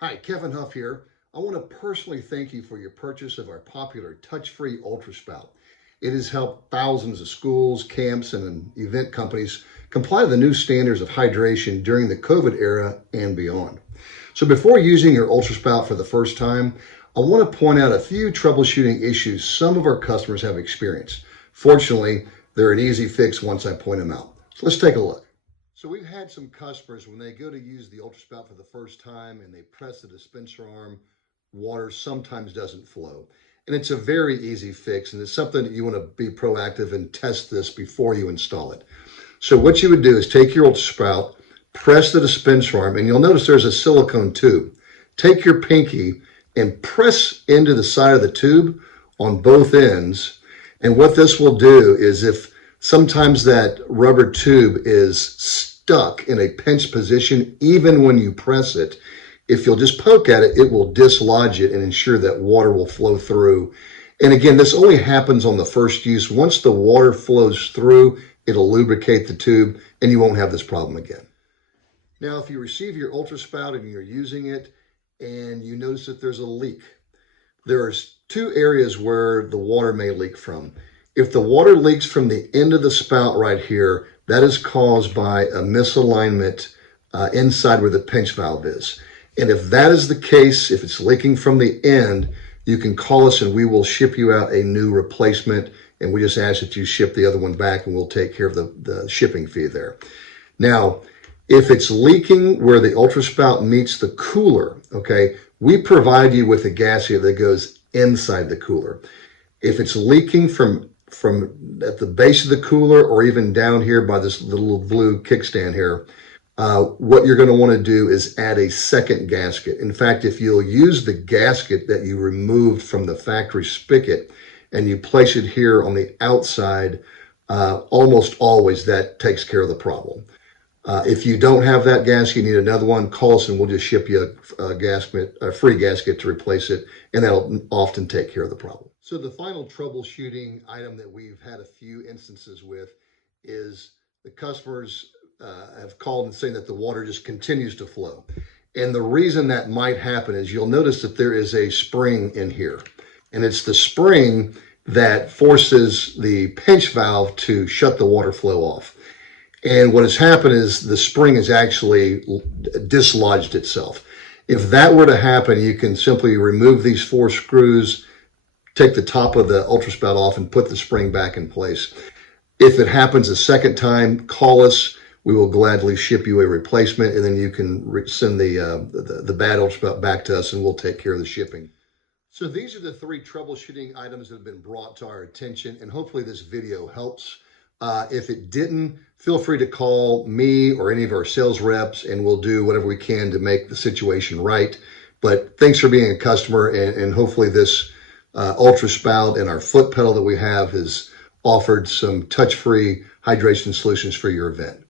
Hi, Kevin Huff here. I want to personally thank you for your purchase of our popular touch-free UltraSpout. It has helped thousands of schools, camps, and event companies comply to the new standards of hydration during the COVID era and beyond. So before using your UltraSpout for the first time, I want to point out a few troubleshooting issues some of our customers have experienced. Fortunately, they're an easy fix once I point them out. So let's take a look. So we've had some customers, when they go to use the UltraSpout for the first time and they press the dispenser arm, water sometimes doesn't flow. And it's a very easy fix, and it's something that you want to be proactive and test this before you install it. So what you would do is take your UltraSpout, press the dispenser arm, and you'll notice there's a silicone tube. Take your pinky and press into the side of the tube on both ends. And what this will do is, if sometimes that rubber tube is stuck in a pinched position, even when you press it, if you'll just poke at it, it will dislodge it and ensure that water will flow through. And again, this only happens on the first use. Once the water flows through, it'll lubricate the tube and you won't have this problem again. Now, if you receive your UltraSpout and you're using it and you notice that there's a leak, there's two areas where the water may leak from. If the water leaks from the end of the spout right here, that is caused by a misalignment inside where the pinch valve is. And if that is the case, if it's leaking from the end, you can call us and we will ship you out a new replacement. And we just ask that you ship the other one back and we'll take care of the shipping fee there. Now, if it's leaking where the UltraSpout meets the cooler, okay, we provide you with a gasket that goes inside the cooler. If it's leaking from at the base of the cooler or even down here by this little blue kickstand here, what you're going to want to do is add a second gasket. In fact, if you'll use the gasket that you removed from the factory spigot and you place it here on the outside, almost always that takes care of the problem. If you don't have that gasket, you need another one, call us and we'll just ship you a free gasket to replace it, and that'll often take care of the problem. So the final troubleshooting item that we've had a few instances with is the customers have called and saying that the water just continues to flow. And the reason that might happen is you'll notice that there is a spring in here, and it's the spring that forces the pinch valve to shut the water flow off. And what has happened is the spring has actually dislodged itself. If that were to happen, you can simply remove these 4 screws, take the top of the UltraSpout off and put the spring back in place. If it happens a second time, call us. We will gladly ship you a replacement, and then you can send the bad UltraSpout back to us and we'll take care of the shipping. So these are the 3 troubleshooting items that have been brought to our attention, and hopefully this video helps. If it didn't, feel free to call me or any of our sales reps and we'll do whatever we can to make the situation right. But thanks for being a customer, and hopefully this UltraSpout and our foot pedal that we have has offered some touch-free hydration solutions for your event.